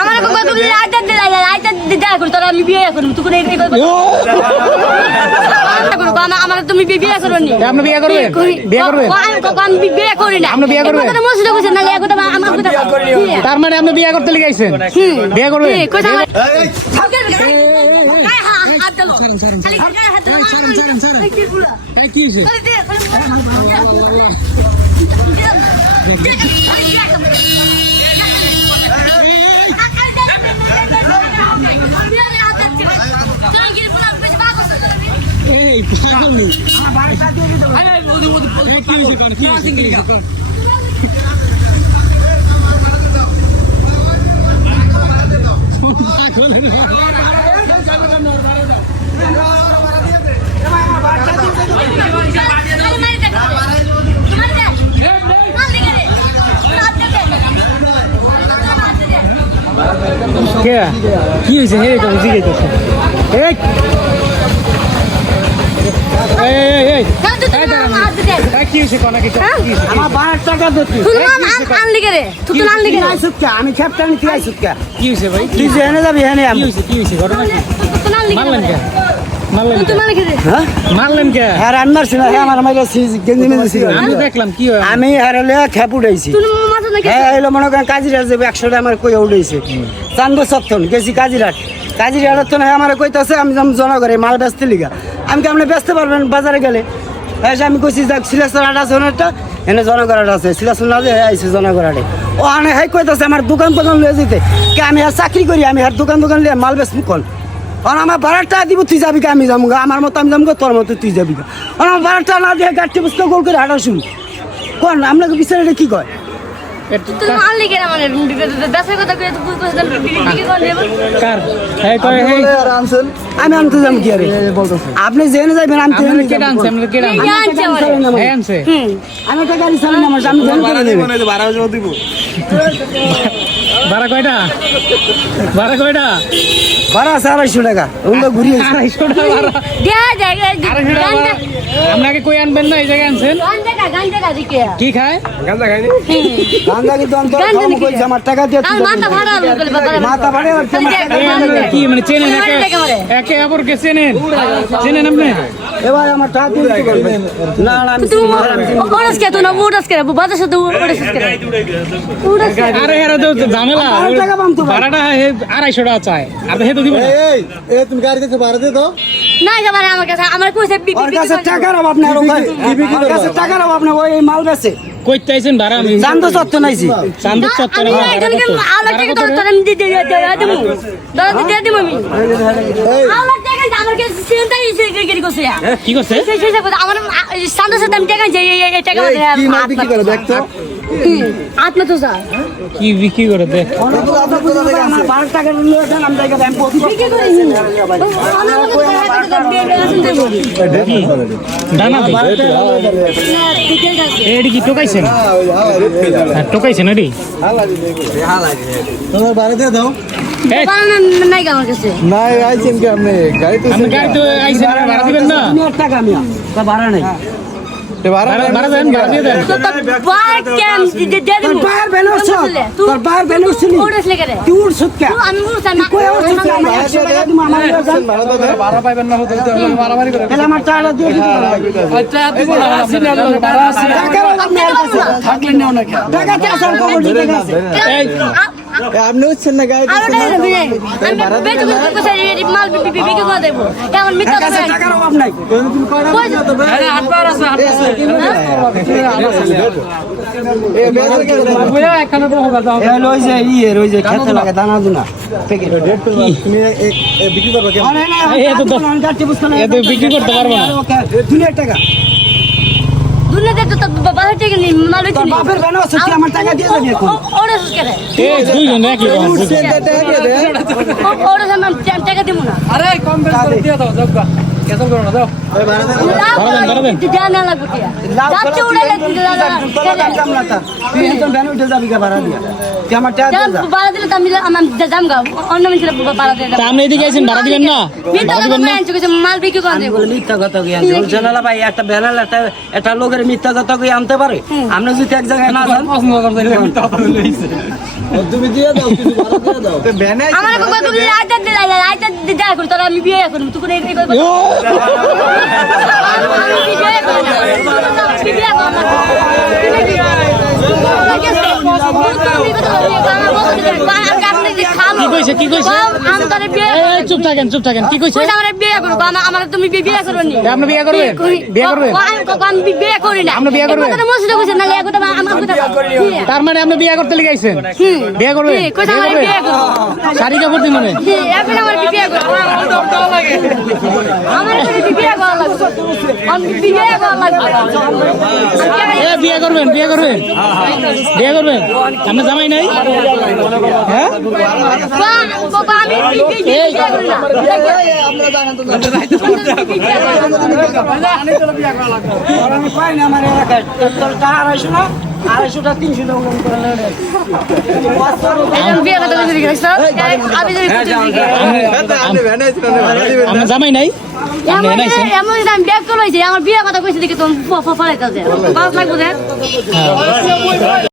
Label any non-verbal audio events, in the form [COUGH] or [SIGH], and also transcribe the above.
আমার বাবা তুমি রাইতে দিলা রাইতে দেখা করি তোরা আমি বিয়ে করব তুই এই এই আমার তুমি বিয়ে করবে নি আপনি বিয়ে করবেন? বিয়ে? আমি বিয়ে করি না আপনি বিয়ে? কথা মসজিদে কইছেন না কথা আমার কথা তার মানে আপনি বিয়ে করতে লিখাইছেন হুম বিয়ে করবেন কি কইছা গায় হাত দাও খালি গায়ে হাত দাও কি হয়েছে? এই পাগল নি। এই, কি হয়েছে? কোন? কি হয়েছে? কোন? পাগল। কে কি হয়েছে হে এটা বুঝি গেছে এই! আমি ক্যাপ্টেন কি? সুটকা কি হয়েছে ভাই তুই যে এনে যাবি এনে কি আমি হয়েছে কি হয়েছে ঘটনা কি? কে হ্যাঁ? হ্যাঁ হ্যাঁ আমি দেখলাম কি হয়? আমি হারালে খেপ উঠাইছি। হ্যাঁ মনে করেন কাজিরাট যাবে একশোটা আমার কই উঠেছে চান্দো সপ্তন গেছি কাজিরাট কাজিরাট তো না আমার কইতাছে, আমি যাম জনগরে মাল বেচতে লিগা। আমি কি আপনি বেচতে পারবেন বাজারে গেলে? হ্যাঁ আমি কইছি, যাক সিলেশ্বর আট আছে একটা এনে জনগর আছে। সিলেশ্বর না যে আইছে জনগর আটে। ও আনে, হাই কইতাছে, আমার দোকান দোকান লয়ে যেতে। কে, আমি আর চাকরি করি, আমি আর দোকান দোকান লিয়ে মাল বেচ মুকন আর আমার বারোর টাকা দিব, তুই যাবি আমি যাব আমার মতো আমি যাব তোর মতো তুই যাবি আর আমার বারোর টাকা না দিয়ে গাড়ি বুঝতে গোল করে হাঁটা শুরু কোন, আপনাকে বিচারে কি কয়? আমি আনতে কি আরে? আপনি জেনে যাবেন আমি আমি একটা গাড়ি চালাই আমার আমি জেনে করে দেবে। ভাড়া কয়টা? ভাড়া কয়টা? ভাড়া আছে আড়াইশো টাকা। ঘুরিয়ে আড়াইশো টাকা আপনাকে কই আনবেন না? এই জায়গায় আনছেন? কি খায়? গান্দা কিন্তু অন্তর কম কইছে আমার টাকা দিয়ে মাথা ভাড়া। কি মানে চেনেন একে। অপরকে চেনেন? চেনেন আপনি? এবার আমার টাকা দিয়ে দিতে। না না আমি। কে তুই না ওড়স কে বাজার সাথে ওড়স কে ওড়স কে আরে হেরা তো ঝামেলা। তো। ভাড়াটা হে আড়াইশো টাকা চায়। আপনি হে তো দিবেন এই এ তুমি গাড়ি কাছে ভাড়া দে দাও। না যাবার আমার কাছে আমার কইছে বিপি কাছে টাকার অভাব নাই আমার কাছে টাকার অভাব নাই ওই মাল বেচে। কইতে আইছেন ভাড়া আমি? জানতো সত্য নাইছি। চান্দুর চত্বরে আমি কত? আলো টাকা আমি দিতে দিতে দিমু দাদা আমি আলো টাকা আমার কাছে সে গিরি কইছে কি করছে? সেই সেই আমার সান্দার সাথে আমি টাকা যাই এই টাকা কি মাল বিক্রি করে দেখ তো আত্মা তো কি বিক্রি করে কি কি টোকাইছেন? হ্যাঁ, টোকাইছেন এডি তোমার ভাড়া দাও নাই আমার কাছে। না আইছেন কি আপনি? গাড়ি তো গাড়ি তো আইছেন ভাড়া দিবেন না? তুমি টাকা আমি তা ভাড়া নাই। উড়ছ না কই আপনি হচ্ছেন না গাড়ি বিক্রি করবে কেন অনে না এই তো- বিক্রি করতে পারব না। দুনিয়ার টাকা। দুনিয়াতে তো তোর বাবার থেকে নি মাল তোর হইছে বাপের ব্যানার আছে তুই আমার টাকা দিয়ে যাবি এখন। ওড়স কে রে? এই দুইজন একই কথা বুঝছেন। উঠছেন তো টাকা দিয়ে দে ওড়স আমি টাকা দিব না। এই ভাড়া দেন ভাড়া দেন। দেন। না লাগবে কি? যাচ্ছে দিতে দাদা তুই একদম তুই ব্যানার উঠে যাবি কা ভাড়া দিয়া। আপনি এদিকে আছেন ভাড়া দিবেন না? কথা মাল বিক্রি করে আমি দেবো। বলি মিথ্যা কথা কই আনতে ভাই একটা ব্যানার একটা একটা লোকের মিথ্যা কথা কই আনতে পারে? আমরা যদি এক জায়গায় না যান তুমি দিয়ে দাও কিছু ভাড়া দিয়ে দাও। আমার বাবা তুমি দিলে তোরা আমি বিয়ে করব তুই করে এই করব [LAUGHS] আমি বিয়ে করব বিয়ে করব। কি কইছে, কি কইছে? চুপ থাকেন চুপ থাকেন। কি কইছে? কইছে বিয়ে করব আমার তুমি বিয়ে করো নি আপনি বিয়ে করবেন? বিয়ে করবেন? আমি বিয়ে করি না আপনি বিয়ে করবেন? কথা মসজিদে কইছে না এই কথা আমার কথা তার মানে আপনি বিয়ে করতে লিগাইছেন বিয়ে করবেন? কইছে আমার বিয়ে করব শাড়ি কাপড় দিন মানে। এখন আমার বিয়ে করব আমার বিয়ে করা লাগবে আমি বিয়ে এ বিয়ে করবেন বিয়ে করবেন। বিয়ে করবেন। আপনি জামাই নাই? হ্যাঁ? আমি বিয়ে করি না। আর আমি পাই না আমার এলাকায়? তোর আড়াইশো না? আড়াইশোটা তিনশো টাকা করে জামাই নাই? এমন করে আমার বিয়ে কথা কইছে দেখি তুমি ফ- ফ- ফলাইতে। পাঁচ?